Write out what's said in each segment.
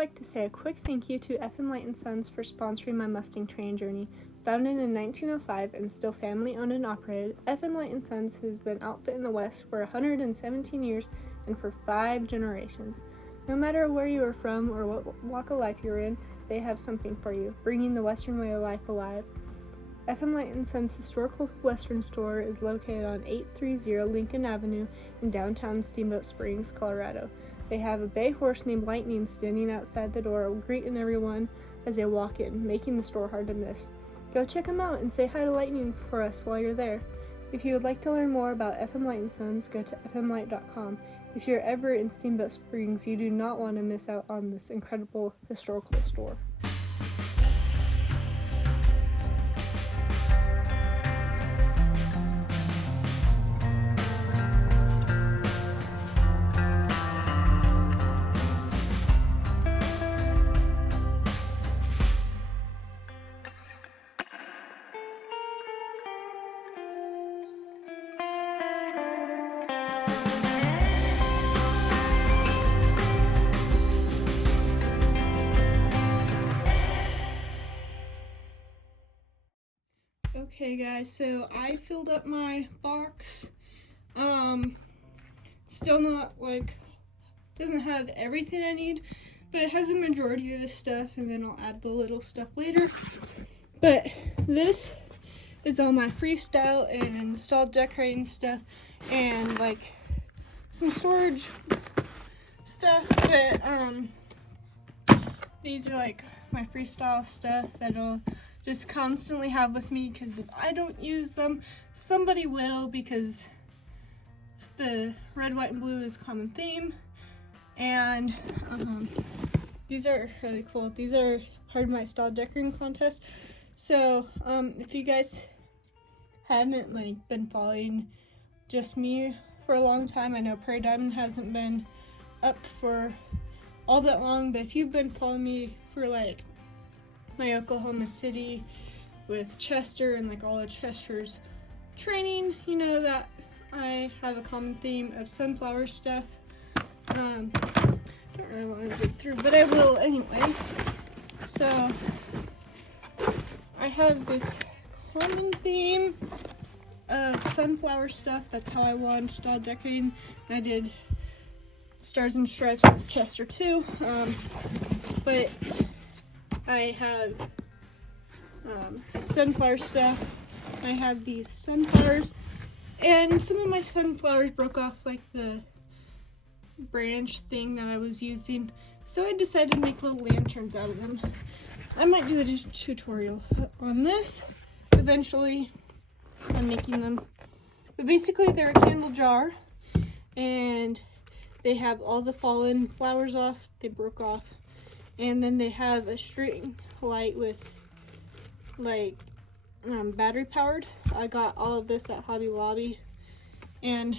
like to say a quick thank you to FM Light & Sons for sponsoring my Mustang training journey. Founded in 1905 and still family owned and operated, FM Light & Sons has been outfitting the West for 117 years and for 5 generations. No matter where you are from or what walk of life you're in, they have something for you, bringing the Western way of life alive. FM Light & Sons Historical Western Store is located on 830 Lincoln Avenue in downtown Steamboat Springs, Colorado. They have a bay horse named Lightning standing outside the door, greeting everyone as they walk in, making the store hard to miss. Go check them out and say hi to Lightning for us while you're there. If you would like to learn more about FM Light & Sons, go to fmlight.com. If you're ever in Steamboat Springs, you do not want to miss out on this incredible historical store. Okay guys, so I filled up my box. Still not doesn't have everything I need, but it has the majority of the stuff, and then I'll add the little stuff later. But this is all my freestyle and installed decorating stuff and some storage stuff, but these are my freestyle stuff that I'll just constantly have with me, because if I don't use them, somebody will, because the red, white, and blue is a common theme. And these are really cool. These are part of my style decorating contest. So if you guys haven't been following just me for a long time, I know Prairie Diamond hasn't been up for all that long, but if you've been following me for my Oklahoma City with Chester and all of Chester's training, you know that I have a common theme of sunflower stuff. Don't really want to dig through, but I will anyway. So I have this common theme of sunflower stuff. That's how I wanted style decorating. I did Stars and Stripes with Chester too, but I have sunflower stuff. I have these sunflowers, and some of my sunflowers broke off the branch thing that I was using, so I decided to make little lanterns out of them. I might do a tutorial on this eventually on making them, but basically they're a candle jar, and they have all the fallen flowers off. They broke off. And then they have a string light with battery powered. I got all of this at Hobby Lobby, and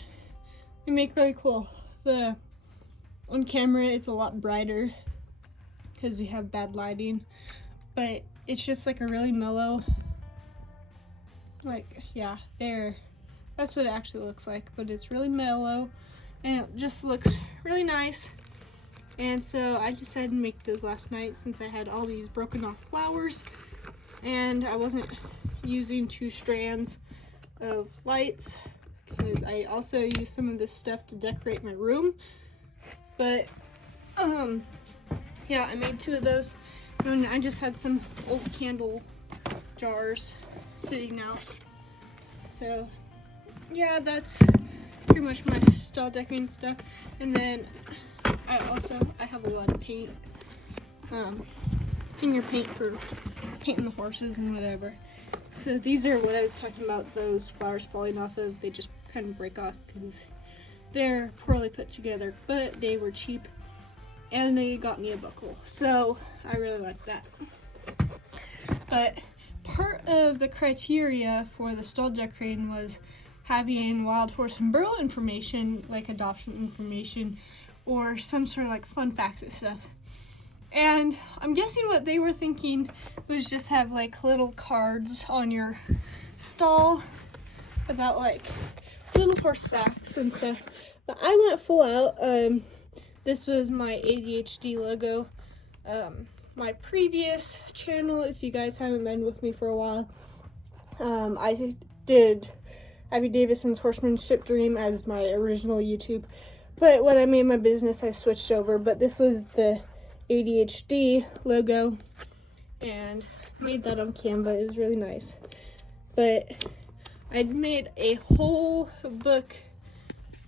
they make really cool. On camera it's a lot brighter because we have bad lighting, but it's just a really mellow, that's what it actually looks like, but it's really mellow and it just looks really nice. And so I decided to make those last night, since I had all these broken off flowers and I wasn't using 2 strands of lights, because I also used some of this stuff to decorate my room. But yeah, I made 2 of those, and I just had some old candle jars sitting out. So yeah, that's pretty much my style decorating stuff. And then I have a lot of paint, finger paint for painting the horses and whatever. So these are what I was talking about, those flowers falling off of. They just kind of break off because they're poorly put together, but they were cheap and they got me a buckle, so I really like that. But part of the criteria for the stall decorating was having wild horse and burro information, adoption information, or some sort of fun facts and stuff. And I'm guessing what they were thinking was just have little cards on your stall about little horse facts and stuff. But I went full out. This was my ADHD logo my previous channel, if you guys haven't been with me for a while, I did Abby Davison's Horsemanship Dream as my original YouTube. But when I made my business, I switched over. But this was the ADHD logo, and made that on Canva. It was really nice. But I'd made a whole book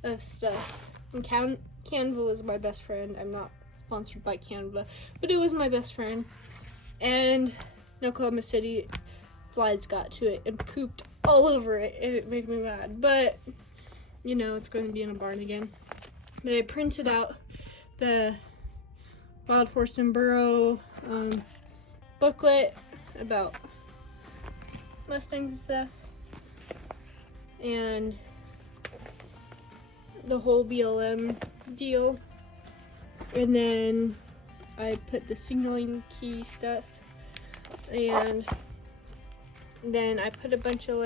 of stuff. And Canva was my best friend. I'm not sponsored by Canva, but it was my best friend. And in Oklahoma City, flies got to it and pooped all over it, and it made me mad. But, you know, it's going to be in a barn again. But I printed out the Wild Horse and Burro booklet about Mustangs and stuff, and the whole BLM deal. And then I put the signaling key stuff, and then I put a bunch of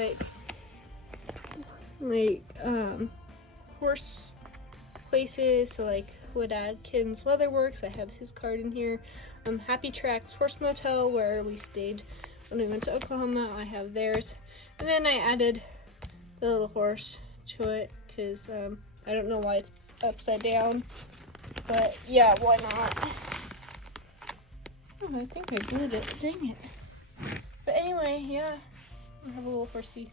horse places, so like Wood Adkins Leatherworks, I have his card in here. Happy Tracks Horse Motel, where we stayed when we went to Oklahoma, I have theirs. And then I added the little horse to it, because I don't know why it's upside down, but yeah, why not? Oh, I think I glued it, dang it. But anyway, yeah, I have a little horsey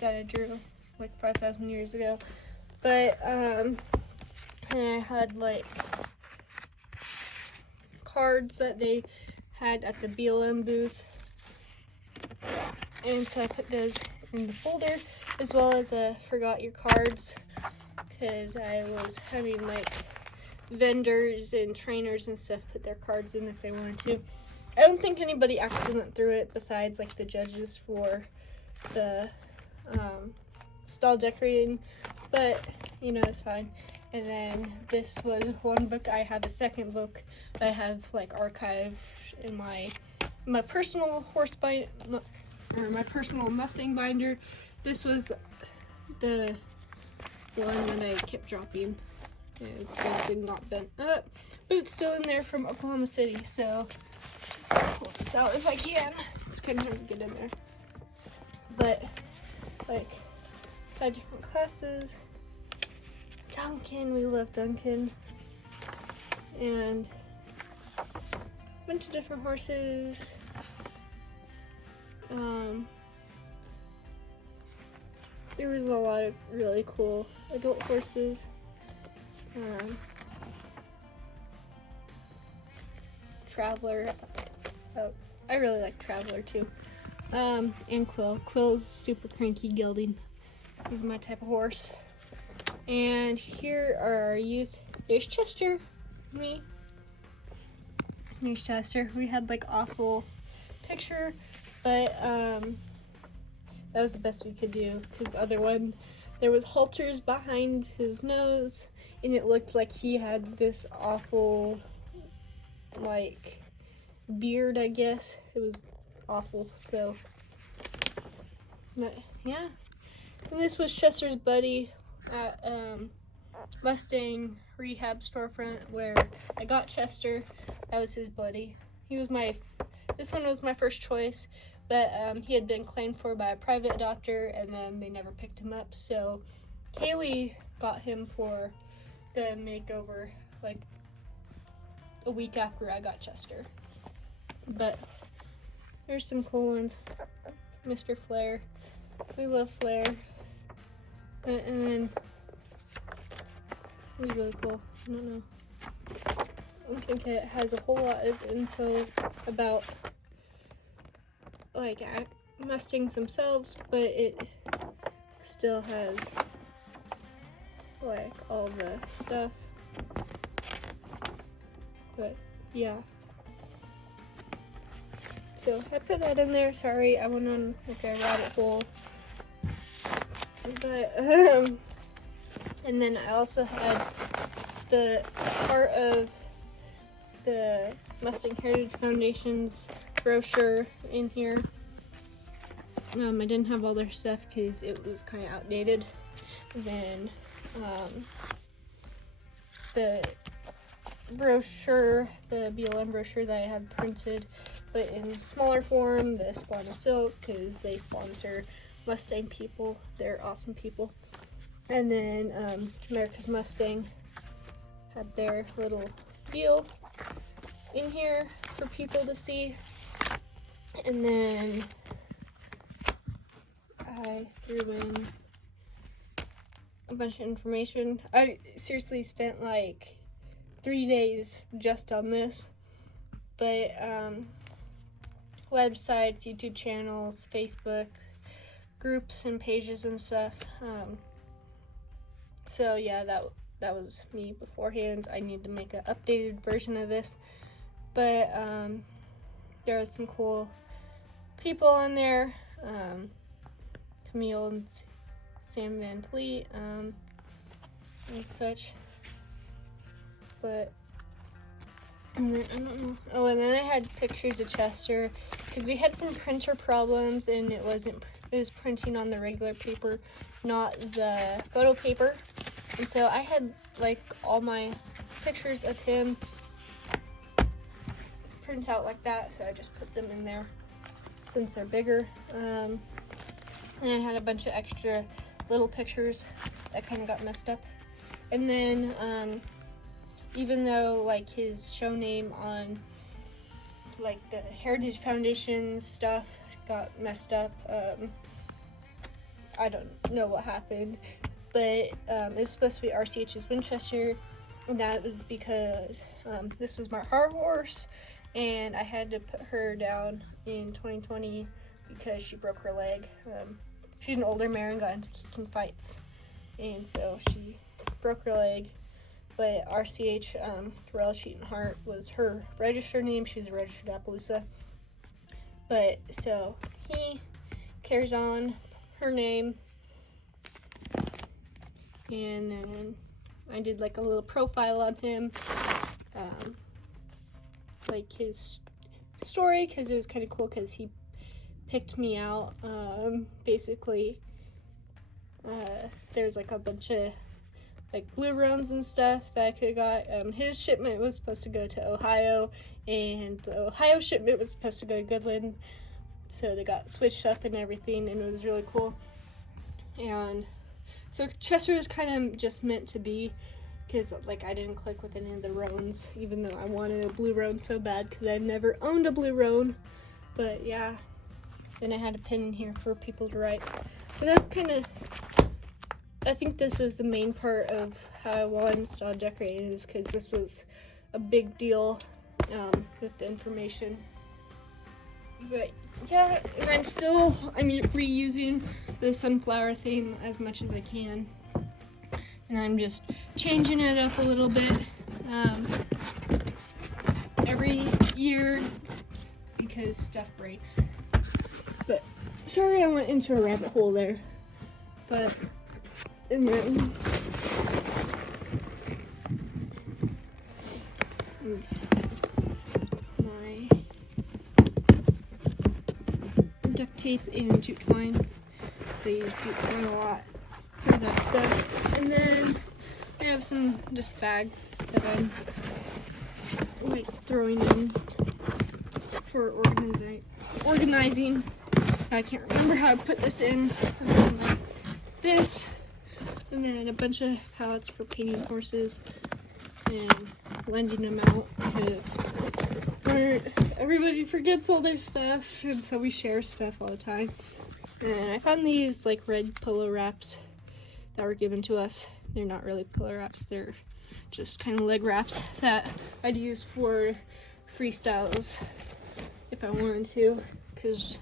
that I drew like 5,000 years ago. But, and I had like cards that they had at the BLM booth. And so I put those in the folder, as well as forgot your cards, because I was having like vendors and trainers and stuff put their cards in if they wanted to. I don't think anybody actually went through it besides like the judges for the stall decorating, but you know, it's fine. And then this was one book. I have a second book that I have like archived in my personal horse bind, or my personal Mustang binder. This was the one that I kept dropping. And it's still not bent up, but it's still in there from Oklahoma City, so let's pull this out if I can. It's kind of hard to get in there. But, like, 5 different classes. Duncan, we love Duncan. And a bunch of different horses. There was a lot of really cool adult horses. Traveler. Oh, I really like Traveler too. And Quill. Quill's super cranky gelding. He's my type of horse. And here are our youth. There's Chester. Me. There's Chester. We had like awful picture, but that was the best we could do, because the other one, there was halters behind his nose, and it looked like he had this awful, like, beard, I guess. It was awful, so, but, yeah. And this was Chester's buddy at Mustang Rehab Storefront, where I got Chester. That was his buddy. This one was my first choice, but he had been claimed for by a private adopter, and then they never picked him up, so Kaylee got him for the makeover like a week after I got Chester. But there's some cool ones. Mr. Flair. We love Flair. And then it was really cool. I don't know. I don't think it has a whole lot of info about like Mustangs themselves, but it still has like all the stuff. But yeah, so I put that in there. Sorry, I went on like a rabbit hole. But and then I also had the part of the Mustang Heritage Foundation's brochure in here. I didn't have all their stuff because it was kind of outdated. And then the brochure, the BLM brochure that I had printed, but in smaller form, the Spawn of Silk, because they sponsor Mustang people. They're awesome people. And then America's Mustang had their little deal in here for people to see. And then I threw in a bunch of information. I seriously spent like 3 days just on this, but websites, YouTube channels, Facebook groups and pages and stuff. So yeah, that was me beforehand. I need to make an updated version of this, but there was some cool people on there, Camille and Sam Van Fleet, and such. But and then, I don't know. Oh, and then I had pictures of Chester because we had some printer problems, and it was printing on the regular paper, not the photo paper. And so I had like all my pictures of him print out like that, so I just put them in there since they're bigger. And I had a bunch of extra little pictures that kind of got messed up. And then even though like his show name on like the Heritage Foundation stuff got messed up, I don't know what happened, but it was supposed to be RCH's Winchester, and that was because this was my heart horse, and I had to put her down in 2020 because she broke her leg. She's an older mare and got into kicking fights, and so she broke her leg. But RCH, Rel Sheeton Hart, was her registered name. She's a registered Appaloosa. But so he carries on her name, and then I did like a little profile on him, like his story, because it was kind of cool because he picked me out. Basically, there's like a bunch of like blue roans and stuff that I could have got. His shipment was supposed to go to Ohio, and the Ohio shipment was supposed to go to Goodland, so they got switched up and everything, and it was really cool. And so Chester is kind of just meant to be, because like I didn't click with any of the roans, even though I wanted a blue roan so bad because I've never owned a blue roan. But yeah, then I had a pin in here for people to write. So that's kind of, I think this was the main part of how I wanted Star decorated, is because this was a big deal with the information. But yeah, and I'm reusing the sunflower theme as much as I can, and I'm just changing it up a little bit every year because stuff breaks. But sorry I went into a rabbit hole there. But and then my duct tape and jute twine. So I use jute twine a lot for that stuff. And then I have some just bags that I'm like throwing in for organizing. I can't remember how I put this in. Something like this. And then a bunch of pallets for painting horses and lending them out because everybody forgets all their stuff, and so we share stuff all the time. And I found these like red pillow wraps that were given to us. They're not really pillow wraps, they're just kind of leg wraps that I'd use for freestyles if I wanted to, because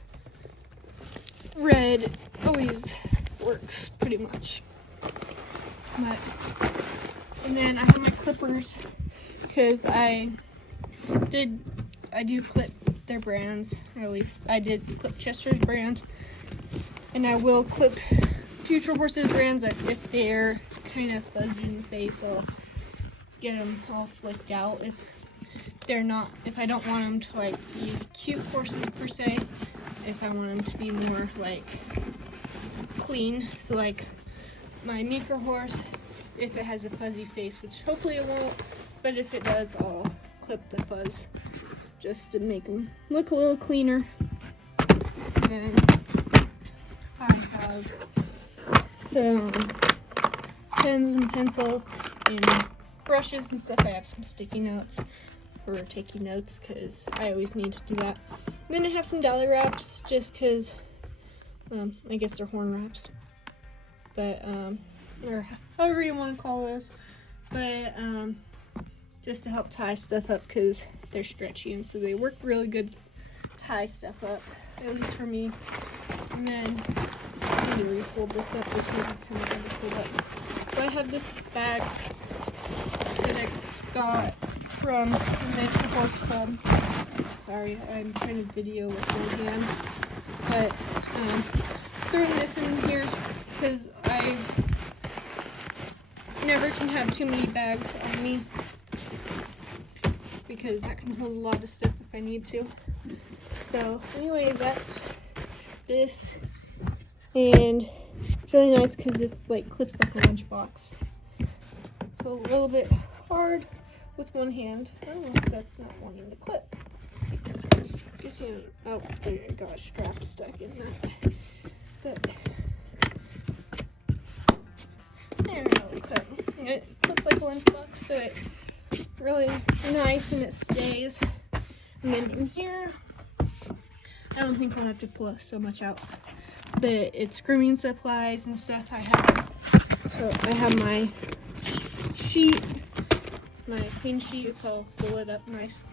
red always works pretty much. But, and then I have my clippers because I do clip their brands, or at least I did clip Chester's brand, and I will clip future horses brands if they're kind of fuzzy in the face. I'll get them all slicked out if I don't want them to like be cute horses per se, if I want them to be more like clean. So like my Meeker horse, if it has a fuzzy face, which hopefully it won't, but if it does, I'll clip the fuzz just to make them look a little cleaner. And I have some pens and pencils and brushes and stuff. I have some sticky notes for taking notes because I always need to do that. Then I have some deli wraps just because I guess they're horn wraps, but or however you want to call those, but just to help tie stuff up because they're stretchy and so they work really good to tie stuff up, at least for me. And then I need to refold this up just so I can kind of fold up. So I have this bag that I got from the Nature Horse Club. Sorry, I'm trying to video with my hands, but throwing this in here because I never can have too many bags on me because that can hold a lot of stuff if I need to. So anyway, that's this, and it's really nice because it's like clips like a lunchbox. So a little bit hard with one hand. Oh, that's not wanting to clip. Oh, there, I got a strap stuck in that. But there we go, clip. It looks like a lunchbox, so it's really nice and it stays. And then in here, I don't think I'll have to pull so much out, but it's grooming supplies and stuff I have. So I have my sheet, my clean sheet. It's all folded up nice.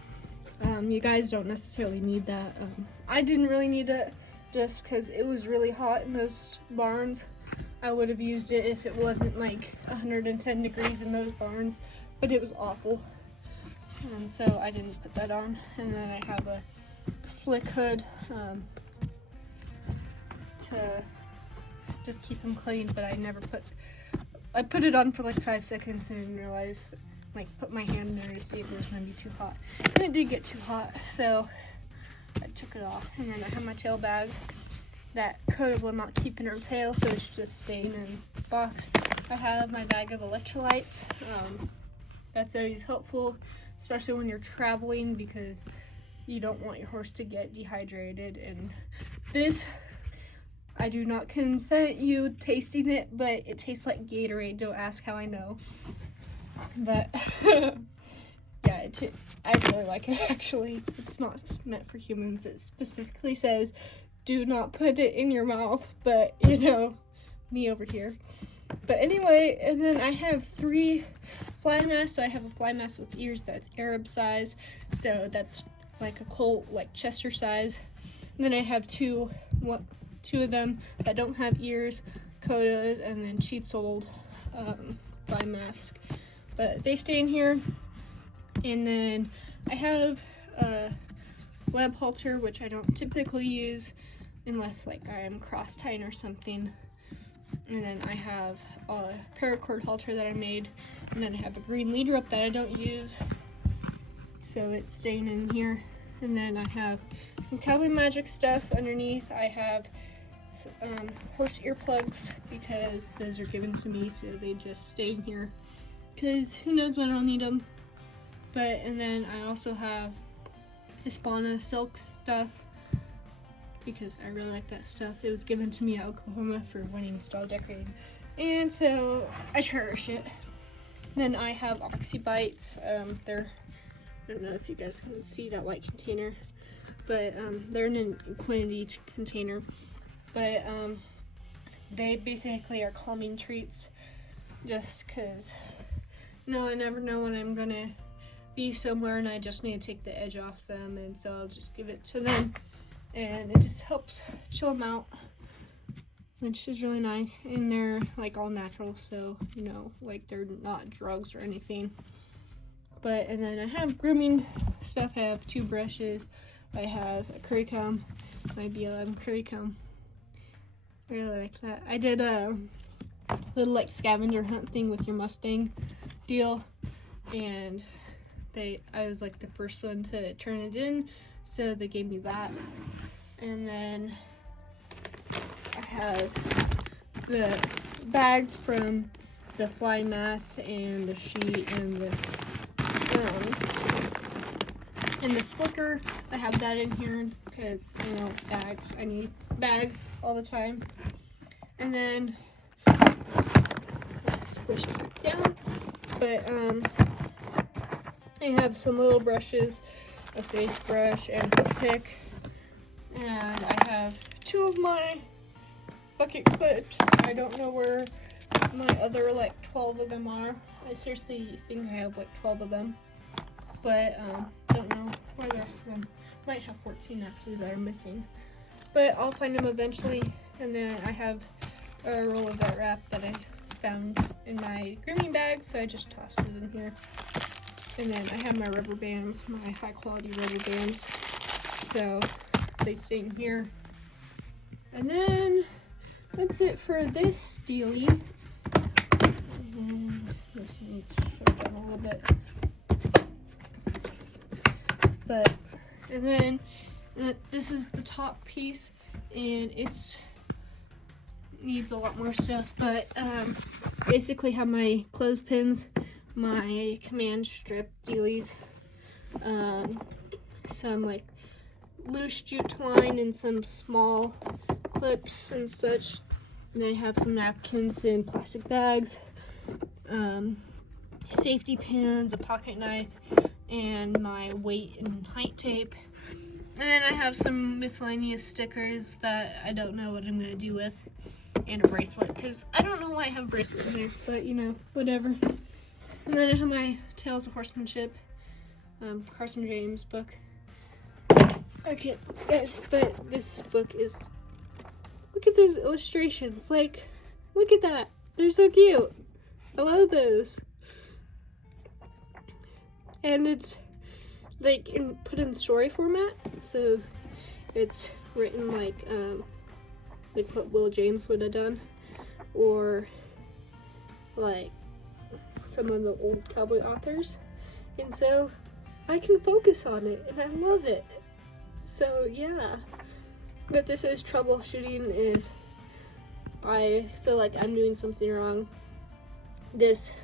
You guys don't necessarily need that. I didn't really need it just because it was really hot in those barns. I would have used it if it wasn't like 110 degrees in those barns, but it was awful. And so I didn't put that on. And then I have a slick hood to just keep them clean, but I put it on for like 5 seconds and realized, like, put my hand in there to see if it was going to be too hot. And it did get too hot, so I took it off. And then I have my tail bag. That Coda will not keep in her tail, so it's just staying in the box. I have my bag of electrolytes. That's always helpful, especially when you're traveling, because you don't want your horse to get dehydrated. And this, I do not consent you tasting it, but it tastes like Gatorade. Don't ask how I know. But yeah, I really like it actually. It's not meant for humans. It specifically says do not put it in your mouth, but you know, me over here. But anyway, and then I have 3 fly masks. So I have a fly mask with ears that's Arab size, so that's like a colt, like Chester size. And then I have two of them that don't have ears, Coda, and then Cheats old fly mask. But they stay in here. And then I have a web halter, which I don't typically use unless like I am cross tying or something. And then I have a paracord halter that I made, and then I have a green lead rope that I don't use, so it's staying in here. And then I have some Cowboy Magic stuff underneath. I have horse earplugs because those are given to me, so they just stay in here because who knows when I'll need them. But and then I also have Hispana silk stuff because I really like that stuff. It was given to me at Oklahoma for winning stall decorating, and so I cherish it. Then I have Oxybites. They're, I don't know if you guys can see that white container, but they're in an Infinity container. But they basically are calming treats, just because, you know, I never know when I'm gonna be somewhere and I just need to take the edge off them, and so I'll just give it to them, and it just helps chill them out, which is really nice. And they're like all natural, so you know, like they're not drugs or anything. But and then I have grooming stuff. I have 2 brushes. I have a curry comb, my B11 curry comb. I really like that. I did a little like scavenger hunt thing with your Mustang deal, and I was like the first one to turn it in, so they gave me that. And then I have the bags from the fly mask and the sheet and the And the slicker, I have that in here because, you know, bags. I need bags all the time. And then squish it down. But I have some little brushes, a face brush, and a pick. And I have 2 of my bucket clips. I don't know where my other like 12 of them are. I seriously think I have like 12 of them, but don't know where the rest of them. Might have 14 actually that are missing, but I'll find them eventually. And then I have a roll of that wrap that I found in my grooming bag, so I just tossed it in here. And then I have my rubber bands, my high quality rubber bands, so they stay in here. And then that's it for this dealie. And this needs to shut down a little bit. But, and then this is the top piece, and it's needs a lot more stuff, but basically have my clothespins, my command strip dealies, some like loose jute twine and some small clips and such. And then I have some napkins in plastic bags, safety pins, a pocket knife, and my weight and height tape. And then I have some miscellaneous stickers that I don't know what I'm going to do with, and a bracelet, because I don't know why I have a bracelet in there, but you know, whatever. And then I have my Tales of Horsemanship, Carson James book. Okay, guys, but this book is, look at those illustrations, like, look at that, they're so cute. I love those. And it's like put in story format, so it's written like what Will James would have done, or like some of the old cowboy authors, and so I can focus on it, and I love it. So yeah, but this is troubleshooting if I feel like I'm doing something wrong. This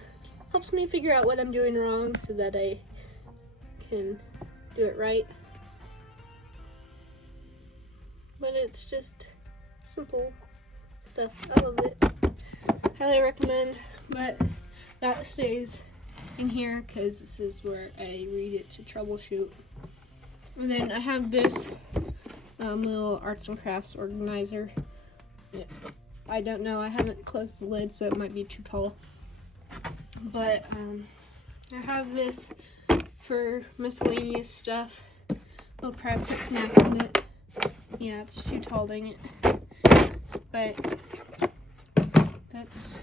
helps me figure out what I'm doing wrong so that I can do it right. But it's just simple stuff. I love it. Highly recommend. But that stays in here because this is where I read it to troubleshoot. And then I have this little arts and crafts organizer. Yeah. I don't know. I haven't closed the lid, so it might be too tall. But I have this for miscellaneous stuff. I'll probably put snacks in it. Yeah, it's too tall, dang it. But that's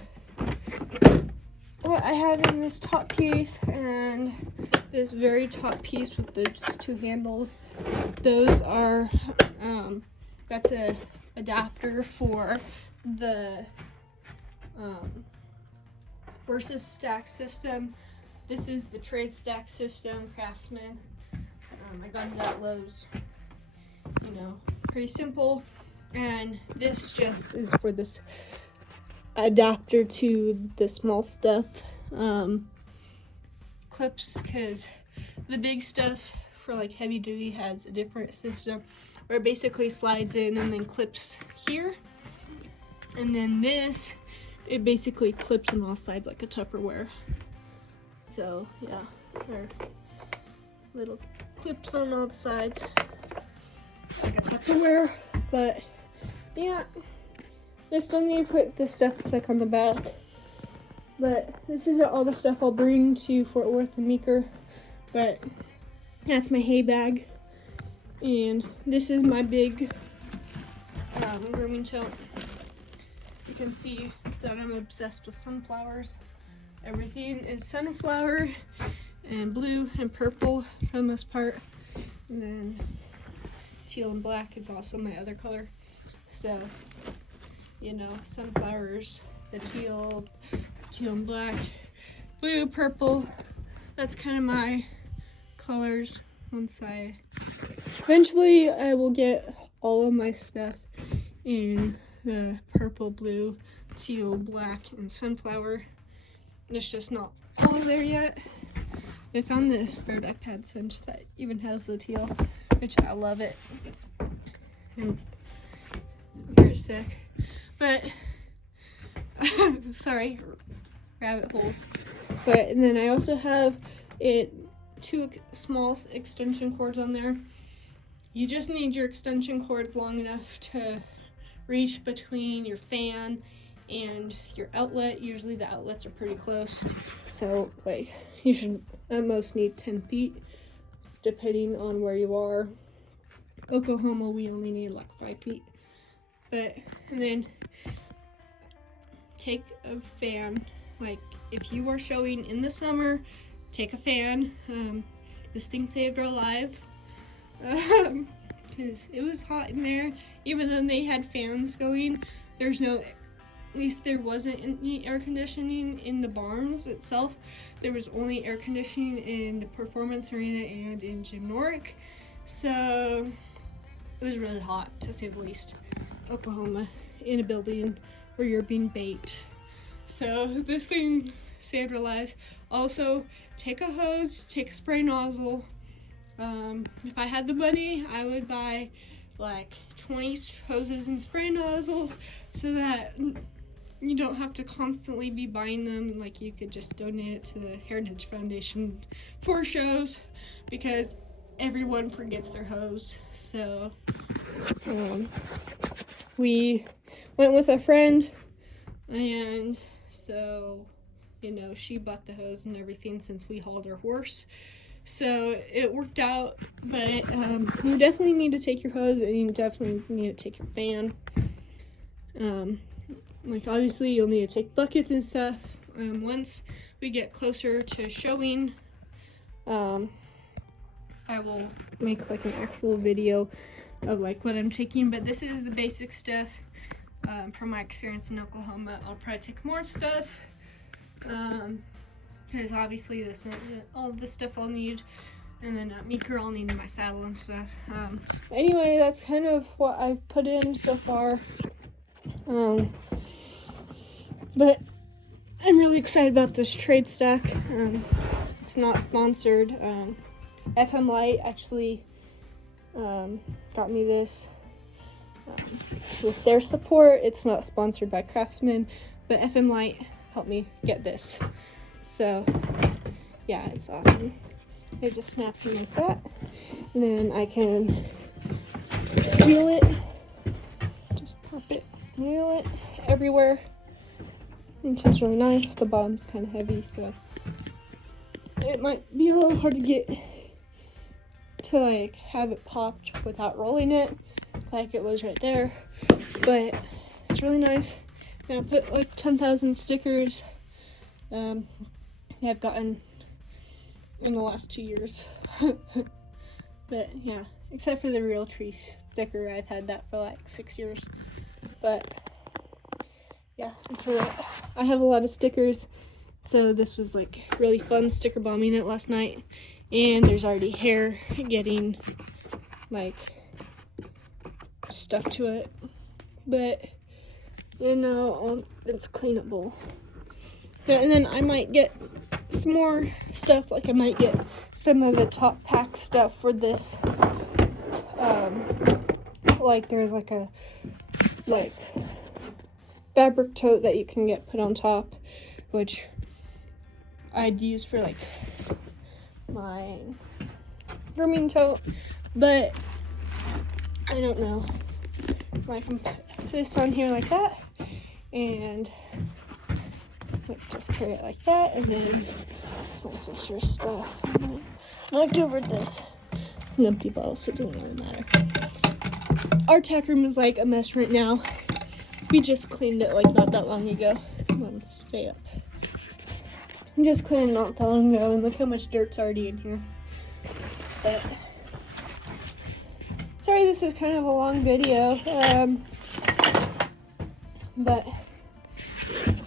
what I have in this top piece, and this very top piece with the just 2 handles. Those are that's a adapter for the Versus stack system. This is the trade stack system, Craftsman. I got it at Lowe's. You know, pretty simple. And this just is for this adapter to the small stuff clips, because the big stuff for like heavy duty has a different system where it basically slides in and then clips here. And then this, it basically clips on all sides like a Tupperware. So yeah, there are little clips on all the sides like a Tupperware. But yeah, I still need to put this stuff back on the back. But this is all the stuff I'll bring to Fort Worth and Meeker. But that's my hay bag. And this is my big grooming tote. You can see that I'm obsessed with sunflowers. Everything is sunflower and blue and purple for the most part. And then teal and black is also my other color. So, you know, sunflowers, the teal and black, blue, purple. That's kind of my colors. Eventually I will get all of my stuff in the purple, blue, teal, black, and sunflower. It's just not all there yet. I found this Bear Deck Pad cinch that even has the teal, which I love it. And very sick. But sorry, rabbit holes. But and then I also have two small extension cords on there. You just need your extension cords long enough to reach between your fan and your outlet. Usually the outlets are pretty close, so like you should at most need 10 feet depending on where you are. Oklahoma, we only need like 5 feet. But and then take a fan. Like if you are showing in the summer, take a fan. This thing saved our life because it was hot in there. Even though they had fans going, there's no, at least there wasn't any air conditioning in the barns itself. There was only air conditioning in the performance arena and in Jim Norick. So it was really hot, to say the least. Oklahoma, in a building where you're being baked. So this thing saved our lives. Also, take a hose, take a spray nozzle. If I had the money, I would buy like 20 hoses and spray nozzles so that you don't have to constantly be buying them. Like you could just donate it to the Heritage Foundation for shows, because everyone forgets their hose. So we went with a friend, and so you know, she bought the hose and everything since we hauled our horse. So it worked out, but you definitely need to take your hose, and you definitely need to take your fan. Like obviously you'll need to take buckets and stuff. Once we get closer to showing, I will make like an actual video of like what I'm taking, but this is the basic stuff from my experience in Oklahoma. I'll probably take more stuff because obviously this all this stuff I'll need, and then Meeker I'll need my saddle and stuff. Anyway, that's kind of what I've put in so far. But I'm really excited about this trade stack. It's not sponsored. FM Light actually got me this with their support. It's not sponsored by Craftsman, but FM Light helped me get this. So yeah, it's awesome. It just snaps in like that, and then I can wheel it, just pop it, wheel it everywhere, which is really nice. The bottom's kind of heavy, so it might be a little hard to get to like have it popped without rolling it like it was right there, but it's really nice. And I put like 10,000 stickers I've gotten in the last 2 years. But yeah, except for the Real Tree sticker, I've had that for like 6 years. But yeah, I have a lot of stickers, so this was like really fun sticker bombing it last night. And there's already hair getting like stuff to it, but you know, it's cleanable. Yeah, and then I might get some more stuff, like I might get some of the top pack stuff for this. Like there's like a fabric tote that you can get put on top, which I'd use for like my grooming tote, but I don't know. I can put this on here like that, and like just carry it like that, and then it's my sister's stuff. I knocked over this. It's an empty bottle, so it doesn't really matter. Our tack room is like a mess right now. We just cleaned it like not that long ago. Come on, stay up. We just cleaned it not that long ago, and look how much dirt's already in here. But sorry, this is kind of a long video, but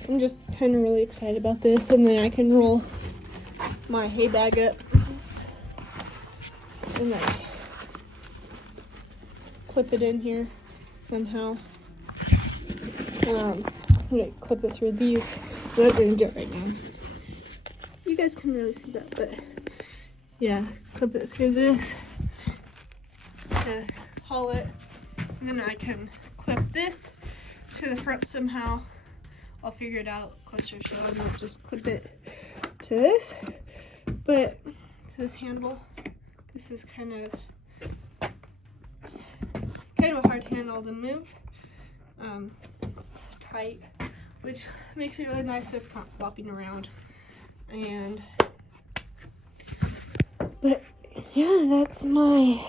I'm just kind of really excited about this, and then I can roll my hay bag up and like clip it in here somehow. I'm gonna clip it through these. I'm not gonna do it right now. You guys can really see that, but yeah, clip it through this to haul it. And then I can clip this to the front somehow. I'll figure it out closer, so I won't just clip it to this. But to this handle, this is kind of a hard handle to move. It's tight, which makes it really nice if it's not flopping around. But yeah, that's my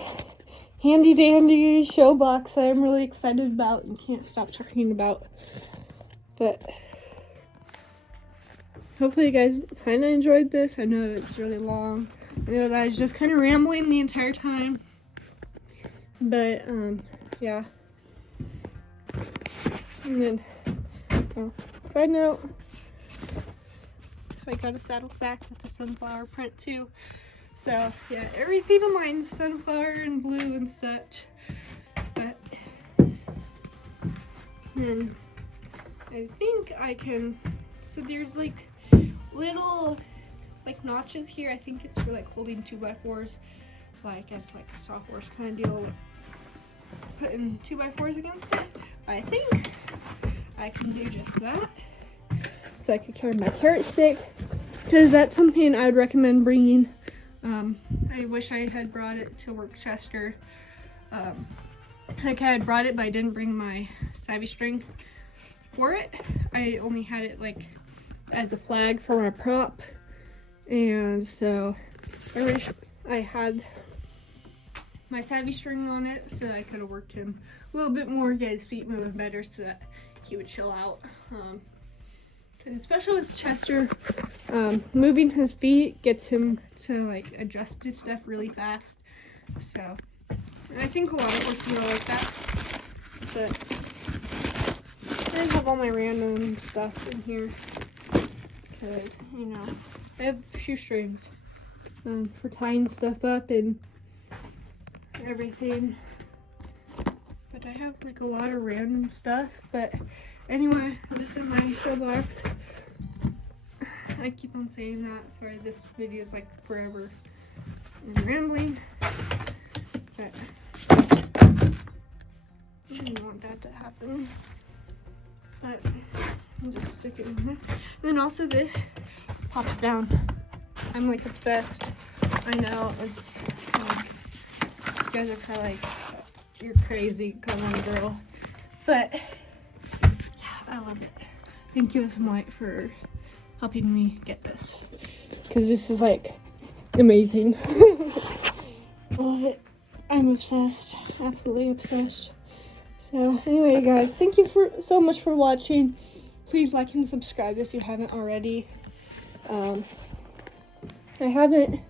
handy dandy show box that I'm really excited about and can't stop talking about. But hopefully you guys kind of enjoyed this. I know it's really long. I know that I was just kind of rambling the entire time. But yeah. And then, side note, I got a saddle sack with the sunflower print too. So yeah, everything of mine is sunflower and blue and such. But then I think I can, so there's like little like notches here. I think it's for like holding 2x4s. Well, I guess like a sawhorse kind of deal, like putting 2x4s against it. But I think I can do just that. So I could carry my carrot stick, because that's something I'd recommend bringing. I wish I had brought it to Worcester. Like I had brought it, but I didn't bring my savvy string for it. I only had it like as a flag for my prop, and so I wish I had my savvy string on it so I could have worked him a little bit more, get his feet moving better so that he would chill out. Especially with Chester, moving his feet gets him to like adjust his stuff really fast. So I think a lot of horses are like that. But I have all my random stuff in here because, you know, I have shoestrings for tying stuff up and everything. But I have like a lot of random stuff. But anyway, this is my show box. I keep on saying that. Sorry, this video is like forever and rambling. But I didn't want that to happen. But I'll just stick it in there. And then also this pops down. I'm like obsessed. I know it's like, you guys are probably like, you're crazy, come on girl. But yeah, I love it. Thank you so much for helping me get this, because this is like amazing. I love it. I'm obsessed, absolutely obsessed. So anyway guys, thank you so much for watching. Please like and subscribe if you haven't already. I haven't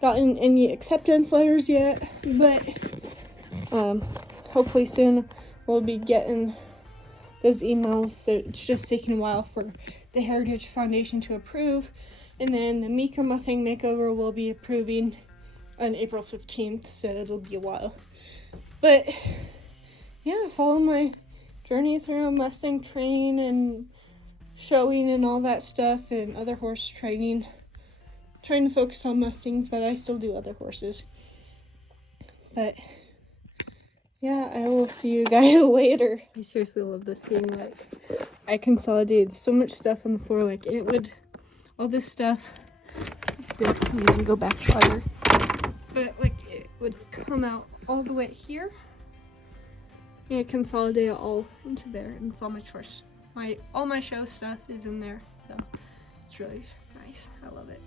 gotten any acceptance letters yet, but hopefully soon we'll be getting those emails. It's just taking a while for the Heritage Foundation to approve, and then the Meeker Mustang Makeover will be approving on April 15th, so it'll be a while. But yeah, follow my journey through Mustang training and showing and all that stuff, and other horse training. Trying to focus on Mustangs, but I still do other horses. But yeah, I will see you guys later. I seriously love this thing. Like, I consolidated so much stuff on the floor. Like, it would, all this stuff, this can even go back farther. But like, it would come out all the way here. And consolidate it all into there. And it's all my choice. All my show stuff is in there. So it's really nice. I love it.